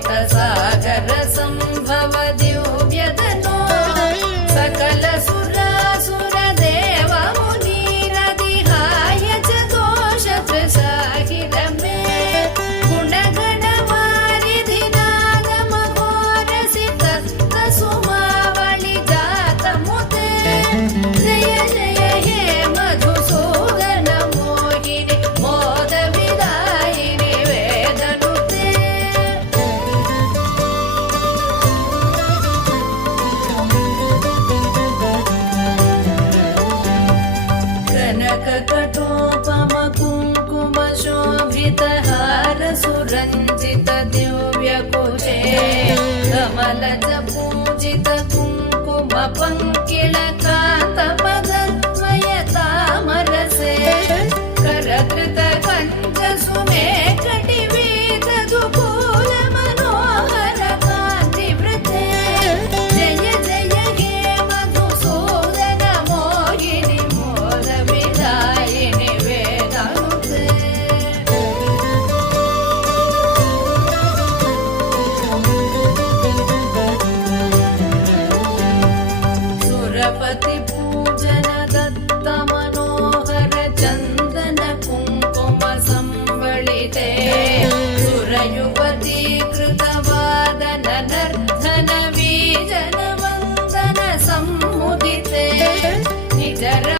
सागर संभव दिव्यतनो सकल सुरासुर देव मुनि नदिहाय च दोष त्रिसाहिर मे गुणगण वारिधि नागम घोरसि तत्त सुमावळि जात मुते जय जय हे मधुसूदन मोहिनि मोद विदायिनि वेदनुते कनक कटोपम कुङ्कुम शोभित हार सुरञ्जित दिव्य कुचे कमलज पूजित कुङ्कुम पङ्किल कान्त पदद्वय तामरसे करकृत कञ्च सुमेख टिवीत दुकूल मनोहर कान्तिवृते जय जय हे मधुसूदन मोहिनि मोद विदायिनि वेदनुते सुरपति पूजन दत्त मनोहर चन्दन कुङ्कुम संवलिते सुरयुवती